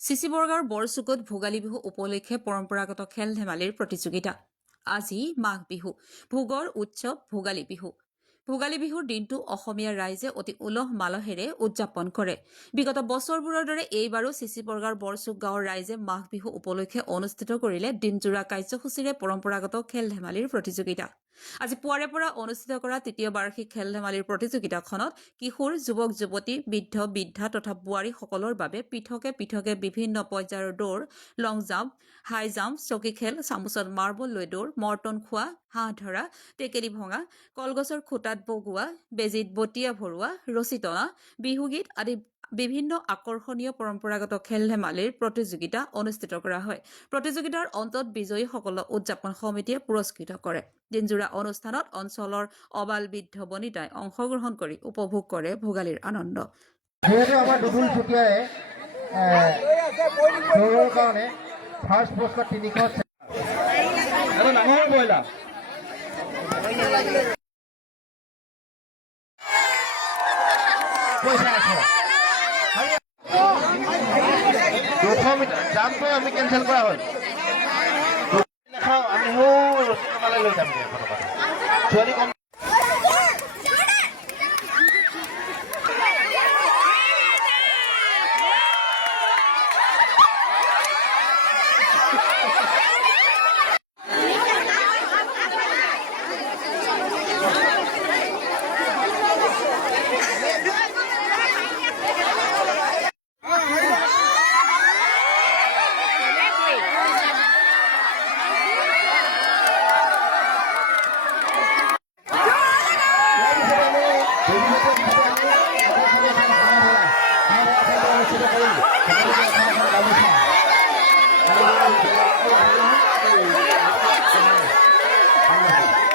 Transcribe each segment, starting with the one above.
চিচিবৰগাঁৱৰ বৰচুকত ভোগালী বিহু উপলক্ষে পৰম্পৰাগত খেল ধেমালিৰ প্ৰতিযোগিতা। আজি মাঘ বিহু, ভোগৰ উৎসৱ ভোগালী বিহু। ভোগালী বিহুৰ দিনটো অসমীয়া ৰাইজে অতি উলহ মালহেৰে উদযাপন কৰে। বিগত বছৰবোৰৰ দৰে এইবাৰো চিচিবৰগাঁৱৰ বৰচুক গাঁৱৰ ৰাইজে মাঘ বিহু উপলক্ষে অনুষ্ঠিত কৰিলে দিনজোৰা কাৰ্যসূচীৰে পৰম্পৰাগত খেল ধেমালিৰ প্ৰতিযোগিতা। আজি পুৱাৰে পৰা অনুষ্ঠিত কৰা তৃতীয় বাৰ্ষিক খেল ধেমালিৰ প্ৰতিযোগিতাখনত কিশোৰ, যুৱক যুৱতী, বৃদ্ধ বৃদ্ধা তথা বোৱাৰীসকলৰ বাবে পৃথকে পৃথকে বিভিন্ন পৰ্যায়ৰ দৌৰ, লং জাম্প, হাই জাম্প, চকী খেল, চামুচত মাৰ্বল লৈ দৌৰ, মৰ্টন খোৱা, হাঁহ ধৰা, টেকেলি ভঙা, কলগছৰ খুঁটাত বগোৱা, বেজীত বটিয়া ভৰোৱা, ৰছী টনা, বিহুগীত আদি বিভিন্ন আকৰ্ষণীয় পৰম্পৰাগত খেল ধেমালিৰ প্ৰতিযোগিতা অনুষ্ঠিত কৰা হয়। প্ৰতিযোগিতাৰ অন্তত বিজয়ীসকলক উদযাপন সমিতিয়ে পুৰস্কৃত কৰে। দিনজোৰা অনুষ্ঠানত অঞ্চলৰ অবাল বৃদ্ধ বনিতাই অংশগ্ৰহণ কৰি উপভোগ কৰে ভোগালীৰ আনন্দ। আমাৰ দুদুল চুতীয়াই দৌৰৰ কাৰণে ফাৰ্ষ্ট পুৰস্কাৰ 300 ডাঙৰ ব্ৰইলাৰ পইচা আছে। 200 মিটাৰ জাম্পটো আমি কেঞ্চেল কৰা হ'ল। আমি ৰচিকমালৈ লৈ যামগৈ ছোৱালী কম।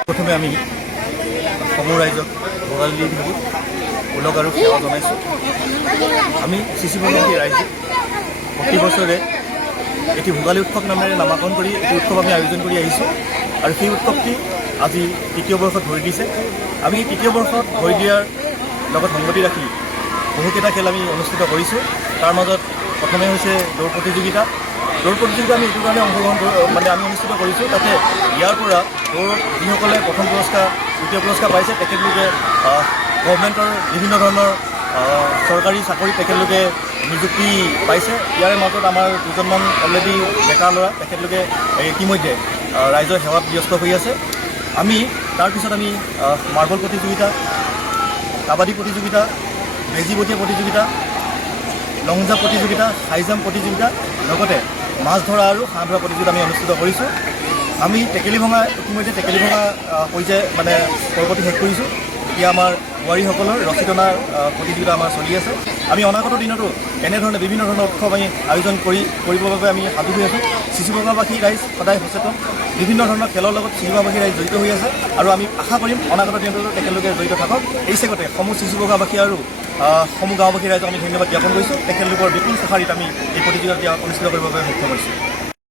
প্ৰথমে আমি সমূহ ৰাইজক ভোগালী বিহু ওলগ আৰু সেৱা জনাইছোঁ। আমি চিচিবৰগাঁৱৰ ৰাইজে প্ৰতি বছৰে এটি ভোগালী উৎসৱ নামেৰে নামাকৰণ কৰি এটি উৎসৱ আমি আয়োজন কৰি আহিছোঁ আৰু সেই উৎসৱটি আজি তৃতীয় বৰ্ষত ভৰি দিছে। আমি এই তৃতীয় বৰ্ষত ভৰি দিয়াৰ লগত সংগতি ৰাখি বহুকেইটা খেল আমি অনুষ্ঠিত কৰিছোঁ। তাৰ মাজত প্ৰথমে হৈছে দৌৰ প্ৰতিযোগিতা। দৌৰ প্ৰতিযোগিতা আমি এইটো কাৰণে আমি অনুষ্ঠিত কৰিছোঁ, তাতে ইয়াৰ পৰা দৌৰত যিসকলে প্ৰথম পুৰস্কাৰ, দ্বিতীয় পুৰস্কাৰ পাইছে তেখেতলোকে গভৰ্ণমেণ্টৰ বিভিন্ন ধৰণৰ চৰকাৰী চাকৰিত তেখেতলোকে নিযুক্তি পাইছে। ইয়াৰে মাজত আমাৰ দুজনমান অলৰেডি ডেকা ল'ৰা, তেখেতলোকে ইতিমধ্যে ৰাইজৰ সেৱাত ব্যস্ত হৈ আছে। আমি তাৰপিছত আমি মাৰ্বল প্ৰতিযোগিতা, কাবাডী প্ৰতিযোগিতা, বেজী বটিয়া প্ৰতিযোগিতা, লং জাম্প প্ৰতিযোগিতা, হাই জাম্প প্ৰতিযোগিতা, লগতে মাছ ধৰা আৰু হাঁহ ধৰা প্ৰতিযোগিতা আমি অনুষ্ঠিত কৰিছোঁ। আমি টেকেলি ভঙা ইতিমধ্যে টেকেলি ভঙা পৰ্যায় পৰৱৰ্তী শেষ কৰিছোঁ। এতিয়া আমাৰ বোৱাৰীসকলৰ ৰছী টনাৰ প্ৰতিযোগিতা আমাৰ চলি আছে। আমি অনাগত দিনতো এনেধৰণে বিভিন্ন ধৰণৰ উৎসৱ আমি আয়োজন কৰিবৰ বাবে আমি সাজু হৈ আছোঁ। চিচিবৰগাঁওবাসী ৰাইজ সদায় সচেতন, বিভিন্ন ধৰণৰ খেলৰ লগত চিচিবৰগাঁওবাসী ৰাইজ জড়িত হৈ আছে আৰু আমি আশা কৰিম অনাগত দিনতো তেখেতলোকে জড়িত থাকক। এই চেগতে সমূহ চিচিবৰগাঁওবাসী আৰু সমূহ গাঁওবাসী ৰাইজক আমি ধন্যবাদ জ্ঞাপন কৰিছোঁ। তেখেতলোকৰ বিপুল সঁহাৰিত আমি এই প্ৰতিযোগিতা অনুষ্ঠিত কৰিবৰ বাবে সক্ষম হৈছোঁ।